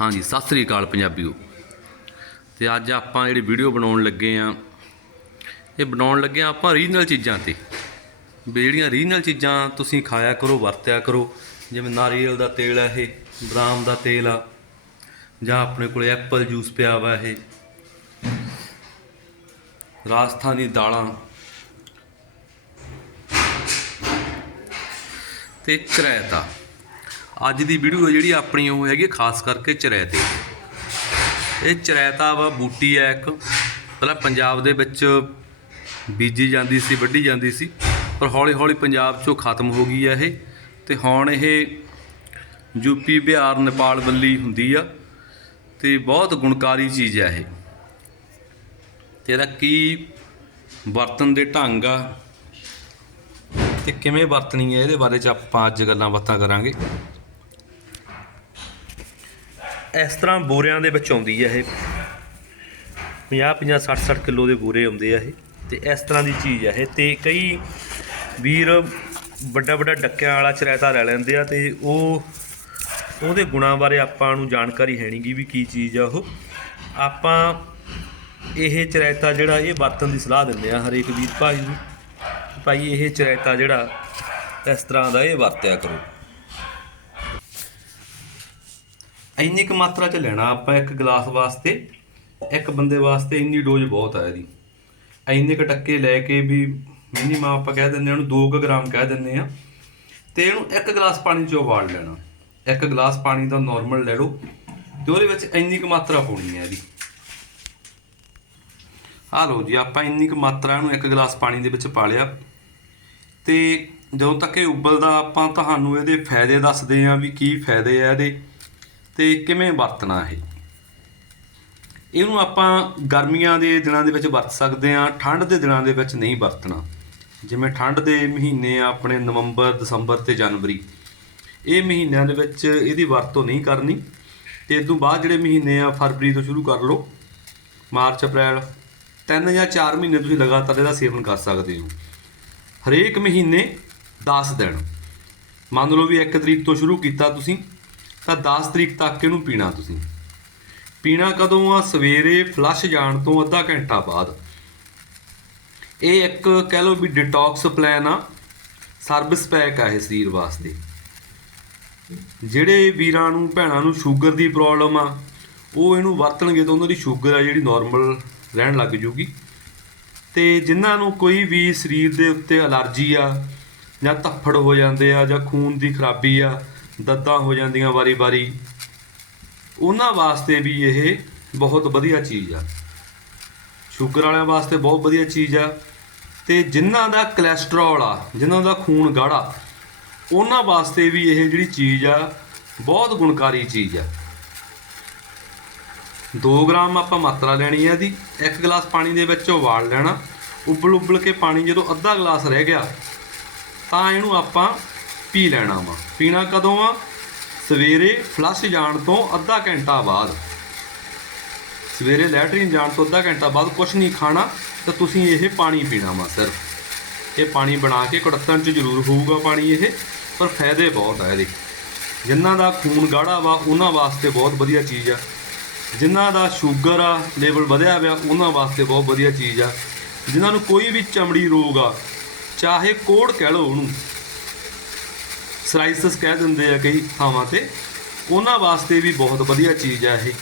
ਹਾਂਜੀ ਸਤਿ ਸ੍ਰੀ ਅਕਾਲ ਪੰਜਾਬੀਓ। ਤੇ ਅੱਜ ਆਪਾਂ ਜਿਹੜੀ ਵੀਡੀਓ ਬਣਾਉਣ ਲੱਗੇ ਆ ਇਹ ਬਣਾਉਣ ਲੱਗੇ ਆ ਆਪਾਂ ਰੀਜਨਲ ਚੀਜ਼ਾਂ ਤੇ। ਵੀ ਜਿਹੜੀਆਂ ਰੀਜਨਲ ਚੀਜ਼ਾਂ ਤੁਸੀਂ ਖਾਇਆ ਕਰੋ, ਵਰਤਿਆ ਕਰੋ, ਜਿਵੇਂ ਨਾਰੀਅਲ ਦਾ ਤੇਲ ਆ ਇਹ, ਬਦਾਮ ਦਾ ਤੇਲ ਆ, ਜਾਂ ਆਪਣੇ ਕੋਲੇ ਐਪਲ ਜੂਸ ਪਿਆ ਵਾ ਇਹ, ਰਾਜਸਥਾਨ ਦੀ ਦਾਲਾਂ। ਤੇ ਚਰੈਤਾ ਅੱਜ ਦੀ ਵੀਡੀਓ ਜਿਹੜੀ ਆਪਣੀ ਉਹ ਹੈਗੀ ਖਾਸ ਕਰਕੇ ਚਰੈਤੇ ਇਹ ਚਰੈਤਾ ਵਾ, ਬੂਟੀ ਹੈ ਇੱਕ। ਪਹਿਲਾਂ ਪੰਜਾਬ ਦੇ ਵਿੱਚ ਬੀਜੀ ਜਾਂਦੀ ਸੀ, ਵੱਢੀ ਜਾਂਦੀ ਸੀ, ਪਰ ਹੌਲੀ ਹੌਲੀ ਪੰਜਾਬ 'ਚੋਂ ਖਤਮ ਹੋ ਗਈ ਹੈ ਇਹ। ਤੇ ਹੁਣ ਇਹ ਯੂਪੀ ਬਿਹਾਰ, ਨੇਪਾਲ ਵੱਲੀ ਹੁੰਦੀ ਆ। ਤੇ ਬਹੁਤ ਗੁਣਕਾਰੀ ਚੀਜ਼ ਆ ਇਹ। ਤੇ ਇਹਦਾ ਕੀ ਵਰਤਨ ਦੇ ਢੰਗ ਆ, ਤੇ ਕਿਵੇਂ ਵਰਤਣੀ ਹੈ ਇਹਦੇ ਬਾਰੇ ਚ ਆਪਾਂ ਅੱਜ ਗੱਲਾਂ ਬਾਤਾਂ ਕਰਾਂਗੇ। ਇਸ ਤਰ੍ਹਾਂ ਬੋਰਿਆਂ ਦੇ ਵਿੱਚ ਆਉਂਦੀ ਹੈ ਇਹ। 50 50 60 60 ਕਿਲੋ ਦੇ ਬੋਰੇ ਆਉਂਦੇ ਆ ਇਹ। ਤੇ ਇਸ ਤਰ੍ਹਾਂ ਦੀ ਚੀਜ਼ ਆ ਇਹ। ਤੇ ਕਈ ਵੀਰ ਵੱਡਾ ਵੱਡਾ ਡੱਕਿਆਂ ਵਾਲਾ ਚਰਾਇਤਾ ਲੈ ਲੈਂਦੇ ਆ ਤੇ ਉਹ ਉਹਦੇ ਗੁਣਾਂ ਬਾਰੇ ਆਪਾਂ ਨੂੰ ਜਾਣਕਾਰੀ ਹੈ ਨਹੀਂਗੀ ਵੀ ਕੀ ਚੀਜ਼ ਆ ਉਹ। ਆਪਾਂ ਇਹ ਚਰੈਤਾ ਜਿਹੜਾ ਇਹ ਵਰਤਨ ਦੀ ਸਲਾਹ ਦਿੰਦੇ ਆ ਹਰੇਕ ਵੀਰ ਭਾਈ ਨੂੰ। ਭਾਈ ਇਹ ਚਰਾਇਤਾ ਜਿਹੜਾ ਇਸ ਤਰ੍ਹਾਂ ਦਾ ਇਹ ਵਰਤਿਆ ਕਰੋ। ਇੰਨੀ ਕੁ ਮਾਤਰਾ ਚ ਲੈਣਾ ਆਪਾਂ ਇੱਕ ਗਲਾਸ ਵਾਸਤੇ, ਇੱਕ ਬੰਦੇ ਵਾਸਤੇ ਇੰਨੀ ਡੋਜ਼ ਬਹੁਤ ਆ ਇਹਦੀ। ਇੰਨੇ ਕ ਟੱਕੇ ਲੈ ਕੇ ਵੀ ਮਿਨੀਮਮ ਆਪਾਂ ਕਹਿ ਦਿੰਦੇ ਹਾਂ ਉਹਨੂੰ 2 ਗ੍ਰਾਮ ਕਹਿ ਦਿੰਦੇ ਆ ਤੇ ਇਹਨੂੰ ਇੱਕ ਗਲਾਸ ਪਾਣੀ ਚ ਉਬਾਲ ਲੈਣਾ। ਇੱਕ ਗਲਾਸ ਪਾਣੀ ਦਾ ਨਾਰਮਲ ਲੈ ਲਓ, ਤੇ ਉਹਦੇ ਵਿੱਚ ਇੰਨੀ ਕੁ ਮਾਤਰਾ ਪਾਉਣੀ ਹੈ ਇਹਦੀ। ਆ ਲਓ ਜੀ, ਆਪਾਂ ਇੰਨੀ ਕੁ ਮਾਤਰਾ ਨੂੰ ਇੱਕ ਗਲਾਸ ਪਾਣੀ ਦੇ ਵਿੱਚ ਪਾ ਲਿਆ। ਤੇ ਜਦੋਂ ਤੱਕ ਇਹ ਉਬਲਦਾ, ਆਪਾਂ ਤੁਹਾਨੂੰ ਇਹਦੇ ਫਾਇਦੇ ਦੱਸਦੇ ਆਂ ਵੀ ਕੀ ਫਾਇਦੇ ਆ ਇਹਦੇ। ਤੇ ਕਿਵੇਂ ਵਰਤਣਾ ਇਹ? ਇਹਨੂੰ ਆਪਾਂ ਗਰਮੀਆਂ ਦੇ ਦਿਨਾਂ ਦੇ ਵਿੱਚ ਵਰਤ ਸਕਦੇ ਹਾਂ, ਠੰਡ ਦੇ ਦਿਨਾਂ ਦੇ ਵਿੱਚ ਨਹੀਂ ਵਰਤਣਾ। ਜਿਵੇਂ ਠੰਡ ਦੇ ਮਹੀਨੇ ਆ ਆਪਣੇ ਨਵੰਬਰ, ਦਸੰਬਰ ਤੇ ਜਨਵਰੀ। ਇਹ ਮਹੀਨਿਆਂ ਦੇ ਵਿੱਚ ਇਹਦੀ ਵਰਤੋਂ ਨਹੀਂ ਕਰਨੀ। ਤੇ ਇਸ ਤੋਂ ਬਾਅਦ ਜਿਹੜੇ ਮਹੀਨੇ ਆ, ਫਰਵਰੀ ਤੋਂ ਸ਼ੁਰੂ ਕਰ ਲਓ। ਮਾਰਚ, ਅਪ੍ਰੈਲ, ਤਿੰਨ ਜਾਂ ਚਾਰ ਮਹੀਨੇ ਤੁਸੀਂ ਲਗਾਤਾਰ ਇਹਦਾ ਸੇਵਨ ਕਰ ਸਕਦੇ ਹੋ। ਹਰੇਕ ਮਹੀਨੇ 10 ਦਿਨ। ਮੰਨ ਲਓ ਵੀ 1 ਤਰੀਕ ਤੋਂ ਸ਼ੁਰੂ ਕੀਤਾ ਤੁਸੀਂ ਤਾਂ 10 ਤਰੀਕ ਤੱਕ ਇਹਨੂੰ ਪੀਣਾ ਤੁਸੀਂ। ਪੀਣਾ ਕਦੋਂ ਆ? ਸਵੇਰੇ ਫਲਸ਼ ਜਾਣ ਤੋਂ ਅੱਧਾ ਘੰਟਾ ਬਾਅਦ। ਇਹ ਇੱਕ ਕਹਿ ਲਓ ਵੀ ਡਿਟੌਕਸ ਪਲਾਨ ਆ। ਸਰਵਿਸ ਪੈਕ ਆ ਇਹ ਸਰੀਰ ਵਾਸਤੇ। ਜਿਹੜੇ ਵੀਰਾਂ ਨੂੰ, ਭੈਣਾਂ ਨੂੰ ਸ਼ੂਗਰ ਦੀ ਪ੍ਰੋਬਲਮ ਆ, ਉਹ ਇਹਨੂੰ ਵਰਤਣਗੇ ਤਾਂ ਉਹਨਾਂ ਦੀ ਸ਼ੂਗਰ ਆ ਜਿਹੜੀ ਨਾਰਮਲ ਰਹਿਣ ਲੱਗ ਜੂਗੀ। ਤੇ ਜਿਨ੍ਹਾਂ ਨੂੰ ਕੋਈ ਵੀ ਸਰੀਰ ਦੇ ਉੱਤੇ ਅਲਰਜੀ ਆ ਜਾਂ ਧੱਫੜ ਹੋ ਜਾਂਦੇ ਆ ਜਾਂ ਖੂਨ ਦੀ ਖਰਾਬੀ ਆ ਦਰਦਾਂ ਹੋ ਜਾਂਦੀਆਂ ਵਾਰੀ-ਵਾਰੀ ਉਹਨਾਂ ਵਾਸਤੇ ਵੀ ਇਹ ਬਹੁਤ ਵਧੀਆ ਚੀਜ਼ ਆ। ਸ਼ੂਗਰ ਵਾਲਿਆਂ ਵਾਸਤੇ ਬਹੁਤ ਵਧੀਆ ਚੀਜ਼ ਆ। ਤੇ ਜਿਨ੍ਹਾਂ ਦਾ ਕੋਲੇਸਟ੍ਰੋਲ ਆ, ਜਿਨ੍ਹਾਂ ਦਾ ਖੂਨ ਗਾੜਾ, ਉਹਨਾਂ ਵਾਸਤੇ ਵੀ ਇਹ ਜਿਹੜੀ ਚੀਜ਼ ਆ, ਬਹੁਤ ਗੁਣਕਾਰੀ ਚੀਜ਼ ਆ। 2 ਗ੍ਰਾਮ ਆਪਾਂ ਮਾਤਰਾ ਲੈਣੀ ਹੈ ਇਹਦੀ, ਇੱਕ ਗਲਾਸ ਪਾਣੀ ਦੇ ਵਿੱਚ ਉਬਾਲ ਲੈਣਾ ਉਬਲ ਉਬਲ ਕੇ ਪਾਣੀ ਜਦੋਂ ਅੱਧਾ ਗਲਾਸ ਰਹਿ ਗਿਆ, ਤਾਂ ਇਹਨੂੰ ਆਪਾਂ ਪੀ ਲੈਣਾ ਵਾ। ਪੀਣਾ ਕਦੋਂ ਆ? ਸਵੇਰੇ ਫਲਸ਼ ਜਾਣ ਤੋਂ ਅੱਧਾ ਘੰਟਾ ਬਾਅਦ। ਸਵੇਰੇ ਲੈਟਰਿਨ ਜਾਣ ਤੋਂ ਅੱਧਾ ਘੰਟਾ ਬਾਅਦ ਕੁਝ ਨਹੀਂ ਖਾਣਾ, ਤਾਂ ਤੁਸੀਂ ਇਹ ਪਾਣੀ ਪੀਣਾ ਵਾ ਸਿਰਫ। ਇਹ ਪਾਣੀ ਬਣਾ ਕੇ ਕੁੜੱਤਣ ਚ ਜ਼ਰੂਰ ਹੋਊਗਾ ਪਾਣੀ ਇਹ, ਪਰ ਫਾਇਦੇ ਬਹੁਤ ਆ ਇਹਦੇ। ਜਿਨ੍ਹਾਂ ਦਾ ਖੂਨ ਗਾੜਾ ਵਾ, ਉਹਨਾਂ ਵਾਸਤੇ ਬਹੁਤ ਵਧੀਆ ਚੀਜ਼ ਆ। ਜਿਨ੍ਹਾਂ ਦਾ ਸ਼ੂਗਰ ਆ, ਲੈਵਲ ਵਧਿਆ ਹੋਇਆ, ਉਹਨਾਂ ਵਾਸਤੇ ਬਹੁਤ ਵਧੀਆ ਚੀਜ਼ ਆ। ਜਿਨ੍ਹਾਂ ਨੂੰ ਕੋਈ ਵੀ ਚਮੜੀ ਰੋਗ ਆ, ਚਾਹੇ ਕੋੜ ਕਹਿ ਲਓ ਉਹਨੂੰ ਸਰਾਈਸਿਸ ਕਹਿ ਦਿੰਦੇ ਆ ਕਈ ਥਾਵਾਂ ਤੇ। ਉਹਨਾਂ ਵਾਸਤੇ ਵੀ ਬਹੁਤ ਵਧੀਆ ਚੀਜ਼ ਆ ਇਹ।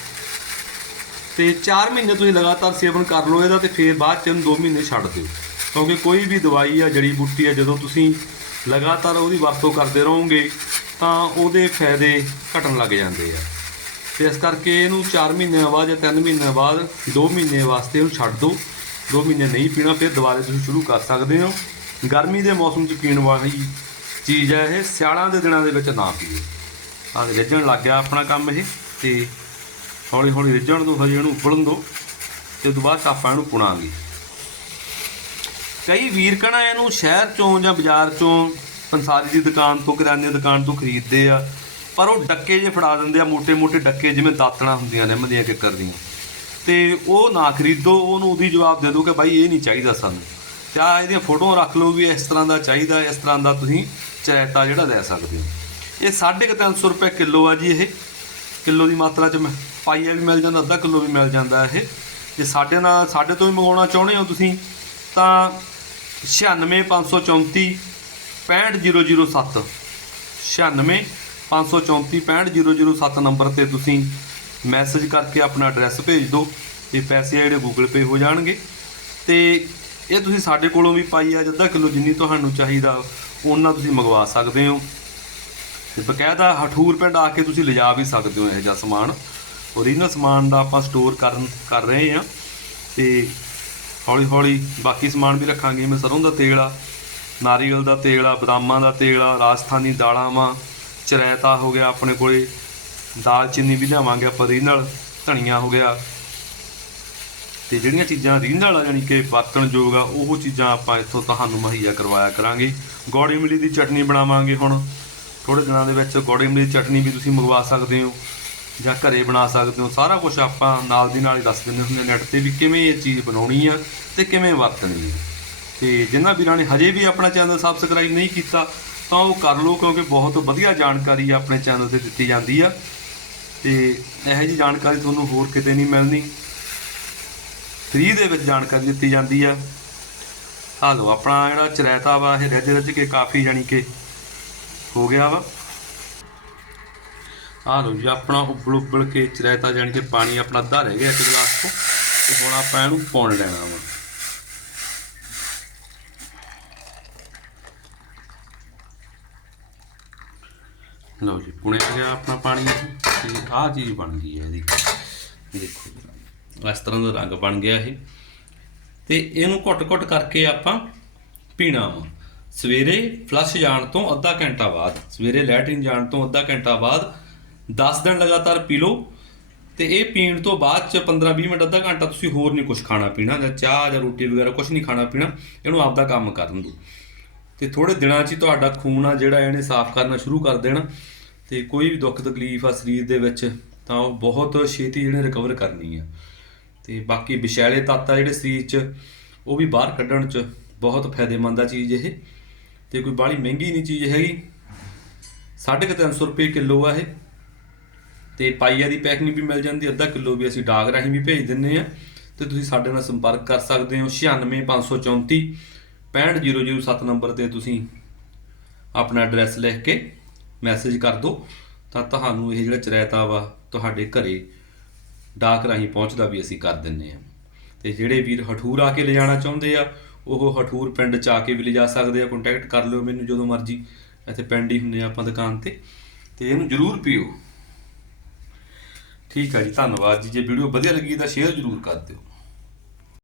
ਤੇ 4 ਮਹੀਨੇ ਤੁਸੀਂ ਲਗਾਤਾਰ ਸੇਵਨ ਕਰ ਲਓ ਇਹਦਾ ਤੇ ਫਿਰ ਬਾਅਦ ਚ ਇਹਨੂੰ 2 ਮਹੀਨੇ ਛੱਡ ਦਿਓ। ਕਿਉਂਕਿ ਕੋਈ ਵੀ ਦਵਾਈ ਆ, ਜੜੀ ਬੂਟੀ ਆ, ਜਦੋਂ ਤੁਸੀਂ ਲਗਾਤਾਰ ਉਹਦੀ ਵਰਤੋਂ ਕਰਦੇ ਰਹੋਗੇ, ਤਾਂ ਉਹਦੇ ਫਾਇਦੇ ਘਟਣ ਲੱਗ ਜਾਂਦੇ ਆ। ਤੇ ਇਸ ਕਰਕੇ ਇਹਨੂੰ 4 ਮਹੀਨਿਆਂ ਬਾਅਦ ਜਾਂ 3 ਮਹੀਨਿਆਂ ਬਾਅਦ 2 ਮਹੀਨੇ ਵਾਸਤੇ ਇਹਨੂੰ ਛੱਡ ਦਿਓ। 2 ਮਹੀਨੇ ਨਹੀਂ ਪੀਣਾ, ਫਿਰ ਦੁਬਾਰਾ ਤੁਸੀਂ ਸ਼ੁਰੂ ਕਰ ਸਕਦੇ ਹੋ। ਗਰਮੀ ਦੇ ਮੌਸਮ 'ਚ ਪੀਣ ਵਾਲੀ ਚੀਜ਼ ਹੈ ਇਹ ਸਿਆਲਾਂ ਦੇ ਦਿਨਾਂ ਦੇ ਵਿੱਚ ਨਾ ਪੀਓ। ਆ ਰਿੱਝਣ ਲੱਗ ਗਿਆ ਆਪਣਾ ਕੰਮ ਇਹ, ਤੇ ਹੌਲੀ ਹੌਲੀ ਰਿੱਝਣ ਤੋਂ ਹਜੇ ਇਹਨੂੰ ਉਬਲਣ ਦੋ ਤੇ ਉਸ ਤੋਂ ਬਾਅਦ ਆਪਾਂ ਇਹਨੂੰ ਪੁਣਾਂਗੇ। ਕਈ ਵੀਰ ਵੀਰਕਣਾ ਇਹਨੂੰ ਸ਼ਹਿਰ ਚੋਂ ਜਾਂ ਬਾਜ਼ਾਰ ਚੋਂ ਪੰਸਾਰੀ ਦੀ ਦੁਕਾਨ ਤੋਂ, ਕਿਰਾਨੇ ਦੀ ਦੁਕਾਨ ਤੋਂ ਖਰੀਦਦੇ ਆ, ਪਰ ਉਹ ਡੱਕੇ ਜੇ ਫੜਾ ਦਿੰਦੇ ਆ ਮੋٹے-ਮੋٹے ਡੱਕੇ ਜਿਵੇਂ ਦਾਤਣਾ ਹੁੰਦੀਆਂ ਨੇ ਮਦੀਆਂ ਕਿੱਕਰ ਦੀਆਂ। ਤੇ ਉਹ ਨਾ ਖਰੀਦੋ, ਉਹਨੂੰ ਉਹਦੀ ਜਵਾਬ ਦੇ ਦਿਓ ਕਿ ਭਾਈ ਇਹ ਨਹੀਂ ਚਾਹੀਦਾ ਸਾਨੂੰ। ਤੇ ਇਹਦੀਆਂ ਫੋਟੋਆਂ ਰੱਖ ਲਓ ਵੀ ਇਸ ਤਰ੍ਹਾਂ ਦਾ ਚਾਹੀਦਾ, ਇਸ ਤਰ੍ਹਾਂ ਦਾ ਤੁਸੀਂ ਚੈਤਾ ਜਿਹੜਾ ਲੈ ਸਕਦੇ ਹੋ। ਇਹ 350 ਰੁਪਏ ਕਿਲੋ ਆ ਜੀ ਇਹ। ਕਿਲੋ ਦੀ ਮਾਤਰਾ ਚ ਮ- ਪਾਈਆ ਵੀ ਮਿਲ ਜਾਂਦਾ, ਅੱਧਾ ਕਿਲੋ ਵੀ ਮਿਲ ਜਾਂਦਾ ਇਹ। ਜੇ ਸਾਡੇ ਨਾਲ, ਸਾਡੇ ਤੋਂ ਵੀ ਮੰਗਵਾਉਣਾ ਚਾਹੁੰਦੇ ਹੋ ਤੁਸੀਂ, ਤਾਂ 96534 65007 96 534 65007 ਨੰਬਰ ਤੇ ਤੁਸੀਂ ਮੈਸੇਜ ਕਰਕੇ ਆਪਣਾ ਐਡਰੈਸ ਭੇਜ ਦਿਓ। ਤੇ ਪੈਸੇ ਜਿਹੜੇ ਗੂਗਲ ਪੇ ਹੋ ਜਾਣਗੇ। ਤੇ ਇਹ ਤੁਸੀਂ ਸਾਡੇ ਕੋਲੋਂ ਵੀ ਪਾਈ ਆ ਅੱਧਾ ਕਿਲੋ ਜਿੰਨੀ ਤੁਹਾਨੂੰ ਚਾਹੀਦਾ, ਉਹਨਾਂ ਤੁਸੀਂ ਮੰਗਵਾ ਸਕਦੇ ਹੋ। ਤੇ ਬਕਾਇਦਾ ਹਠੂਰ ਪਿੰਡ ਆ ਕੇ ਤੁਸੀਂ ਲਿਜਾ ਵੀ ਸਕਦੇ ਹੋ ਇਹ ਜਿਹਾ ਸਮਾਨ। ਓਰੀਜਨਲ ਸਮਾਨ ਦਾ ਆਪਾਂ ਸਟੋਰ ਕਰਨ, ਕਰ ਰਹੇ ਆ ਤੇ ਹੌਲੀ ਹੌਲੀ ਬਾਕੀ ਸਮਾਨ ਵੀ ਰੱਖਾਂਗੇ। ਜਿਵੇਂ ਸਰੋਂ ਦਾ ਤੇਲ ਆ, ਨਾਰੀਅਲ ਦਾ ਤੇਲ ਆ, ਬਦਾਮਾਂ ਦਾ ਤੇਲ ਆ, ਰਾਜਸਥਾਨੀ ਦਾਲਾਂ ਵਾ, ਚਰੈਤਾ ਹੋ ਗਿਆ ਆਪਣੇ ਕੋਲੇ। ਦਾਲਚੀਨੀ ਵੀ ਲਿਆਵਾਂਗੇ ਆਪਾਂ ਰੀਨਲ ਧਨੀਆ ਹੋ ਗਿਆ। ਤੇ ਜਿਹੜੀਆਂ ਚੀਜ਼ਾਂ ਰੀਨਲ ਆ ਜਾਨੀ ਕਿ ਵਰਤਣਯੋਗ ਆ, ਉਹ ਚੀਜ਼ਾਂ ਆਪਾਂ ਇੱਥੋਂ ਤੁਹਾਨੂੰ ਮੁਹੱਈਆ ਕਰਵਾਇਆ ਕਰਾਂਗੇ। ਗੋੜੀ ਇਮਲੀ ਦੀ ਚਟਨੀ ਬਣਾਵਾਂਗੇ ਹੁਣ। ਥੋੜੇ ਦਿਨਾਂ ਦੇ ਵਿੱਚ ਗੋੜੀ ਇਮਲੀ ਦੀ ਚਟਨੀ ਵੀ ਤੁਸੀਂ ਮੰਗਵਾ ਸਕਦੇ ਹੋ ਜਾਂ ਘਰੇ ਬਣਾ ਸਕਦੇ ਹੋ। ਸਾਰਾ ਕੁਝ ਆਪਾਂ ਨਾਲ ਦੀ ਨਾਲ ਹੀ ਦੱਸ ਦਿੰਦੇ ਹੁੰਦੇ ਨੈਟ ਤੇ ਵੀ ਕਿਵੇਂ ਇਹ ਚੀਜ਼ ਬਣਾਉਣੀ ਆ ਤੇ ਕਿਵੇਂ ਵਰਤਣੀ ਆ। ਤੇ ਜਿਨ੍ਹਾਂ ਵੀਰਾਂ ਨੇ ਹਜੇ ਵੀ ਆਪਣਾ ਚੈਨਲ ਸਬਸਕ੍ਰਾਈਬ ਨਹੀਂ ਕੀਤਾ, ਤਾਂ ਉਹ ਕਰ ਲਓ ਕਿਉਂਕਿ ਬਹੁਤ ਵਧੀਆ ਜਾਣਕਾਰੀ ਆਪਣੇ ਚੈਨਲ ਤੇ ਦਿੱਤੀ ਜਾਂਦੀ ਆ। ਤੇ ਇਹੋ ਜਿਹੀ ਜਾਣਕਾਰੀ ਤੁਹਾਨੂੰ ਹੋਰ ਕਿਤੇ ਨਹੀਂ ਮਿਲਣੀ। ਫ੍ਰੀ ਦੇ ਵਿੱਚ ਜਾਣਕਾਰੀ ਦਿੱਤੀ ਜਾਂਦੀ ਆ। ਆ ਲਓ, ਆਪਣਾ ਜਿਹੜਾ ਚਰੈਤਾ ਵਾ, ਇਹ ਰੱਜ ਰੱਜ ਕੇ ਕਾਫੀ ਜਾਣੀ ਕਿ ਹੋ ਗਿਆ ਵਾ। ਆ ਲਓ ਜੀ, ਆਪਣਾ ਉਬਲ ਉਬਲ ਕੇ ਚਰੈਤਾ ਜਾਣੀ ਕਿ ਪਾਣੀ ਆਪਣਾ ਅੱਧਾ ਰਹਿ ਗਿਆ ਇੱਕ ਗਲਾਸ ਤੋਂ, ਤੇ ਹੁਣ ਆਪਾਂ ਇਹਨੂੰ ਪਾਉਣ ਲੈਣਾ ਵਾ। ਲਓ ਜੀ, ਪੁਣਿਆ ਆ ਗਿਆ ਆਪਣਾ ਪਾਣੀ, ਤੇ ਆਹ ਚੀਜ਼ ਬਣ ਗਈ ਹੈ ਇਹਦੀ। ਦੇਖੋ ਜਰਾ। ਇਸ ਤਰ੍ਹਾਂ ਦਾ ਰੰਗ ਬਣ ਗਿਆ ਇਹ। ਤੇ ਇਹਨੂੰ ਘੁੱਟ-ਘੁੱਟ ਕਰਕੇ ਆਪਾਂ ਪੀਣਾ ਵਾ। ਸਵੇਰੇ ਫਲਸ਼ ਜਾਣ ਤੋਂ ਅੱਧਾ ਘੰਟਾ ਬਾਅਦ, ਸਵੇਰੇ ਲੈਟਰਿਨ ਜਾਣ ਤੋਂ ਅੱਧਾ ਘੰਟਾ ਬਾਅਦ 10 ਦਿਨ ਲਗਾਤਾਰ ਪੀ ਲਓ। ਤੇ ਇਹ ਪੀਣ ਤੋਂ ਬਾਅਦ ਚ 15-20 ਮਿੰਟ, ਅੱਧਾ ਘੰਟਾ ਤੁਸੀਂ ਹੋਰ ਨਹੀਂ ਕੁਝ ਖਾਣਾ ਪੀਣਾ, ਜਾਂ ਚਾਹ ਜਾਂ ਰੋਟੀ ਵਗੈਰਾ ਕੁਝ ਨਹੀਂ ਖਾਣਾ ਪੀਣਾ, ਇਹਨੂੰ ਆਪਦਾ ਕੰਮ ਕਰਨ ਦਿਓ। ਤੇ ਥੋੜੇ ਦਿਨਾਂ 'ਚ ਹੀ ਤੁਹਾਡਾ ਖੂਨ ਆ ਜਿਹੜਾ ਇਹਨੇ ਸਾਫ਼ ਕਰਨਾ ਸ਼ੁਰੂ ਕਰ ਦੇਣਾ। ਤੇ ਕੋਈ ਵੀ ਦੁੱਖ ਤਕਲੀਫ ਆ ਸਰੀਰ ਦੇ ਵਿੱਚ, ਤਾਂ ਉਹ ਬਹੁਤ ਛੇਤੀ ਜਿਹੜੇ ਰਿਕਵਰ ਕਰਨੀ ਆ। ਤੇ ਬਾਕੀ ਵਿਸ਼ੈਲੇ ਤੱਤ ਆ ਜਿਹੜੇ ਸਰੀਰ 'ਚ, ਉਹ ਵੀ ਬਾਹਰ ਕੱਢਣ 'ਚ ਬਹੁਤ ਫਾਇਦੇਮੰਦ ਆ ਚੀਜ਼ ਇਹ। ਤੇ ਕੋਈ ਬਾਹਲੀ ਮਹਿੰਗੀ ਨਹੀਂ ਚੀਜ਼ ਹੈਗੀ। 350 ਰੁਪਏ ਕਿਲੋ ਆ ਇਹ। ਤੇ ਪਾਈਆ ਦੀ ਪੈਕਿੰਗ ਵੀ ਮਿਲ ਜਾਂਦੀ, ਅੱਧਾ ਕਿਲੋ ਵੀ ਅਸੀਂ ਡਾਕ ਰਾਹੀਂ ਵੀ ਭੇਜ ਦਿੰਨੇ ਆ। ਤੇ ਤੁਸੀਂ ਸਾਡੇ ਨਾਲ ਸੰਪਰਕ ਕਰ ਸਕਦੇ ਹੋ 96534 65007 ਨੰਬਰ ਤੇ ਤੁਸੀਂ ਆਪਣਾ ਐਡਰੈਸ ਲਿਖ ਕੇ ਮੈਸੇਜ ਕਰ ਦਿਓ। ਤਾਂ ਤੁਹਾਨੂੰ ਇਹ ਜਿਹੜਾ ਚਰੈਤਾ ਵਾ, ਤੁਹਾਡੇ ਘਰੇ ਡਾਕ ਰਾਹੀਂ ਪਹੁੰਚਦਾ ਵੀ ਅਸੀਂ ਕਰ ਦਿੰਨੇ ਆ ਤੇ ਜਿਹੜੇ ਵੀਰ ਹਠੂਰ ਆ ਕੇ ਲਿਜਾਣਾ ਚਾਹੁੰਦੇ ਆ, ਉਹ ਹਠੂਰ ਪਿੰਡ ਚ ਆ ਕੇ ਵੀ ਲਿਜਾ ਸਕਦੇ ਆ ਕੰਟੈਕਟ ਕਰ ਲਿਓ ਮੈਨੂੰ ਜਦੋਂ ਮਰਜ਼ੀ। ਇੱਥੇ ਪਿੰਡ ਹੀ ਹੁੰਦੇ ਆ ਆਪਾਂ ਦੁਕਾਨ ਤੇ। ਤੇ ਇਹਨੂੰ ਜ਼ਰੂਰ ਪੀਓ। ਠੀਕ ਆ ਜੀ, ਧੰਨਵਾਦ ਜੀ। ਜੇ ਵੀਡੀਓ ਵਧੀਆ ਲੱਗੀ ਤਾਂ ਸ਼ੇਅਰ ਜ਼ਰੂਰ ਕਰ ਦਿਓ।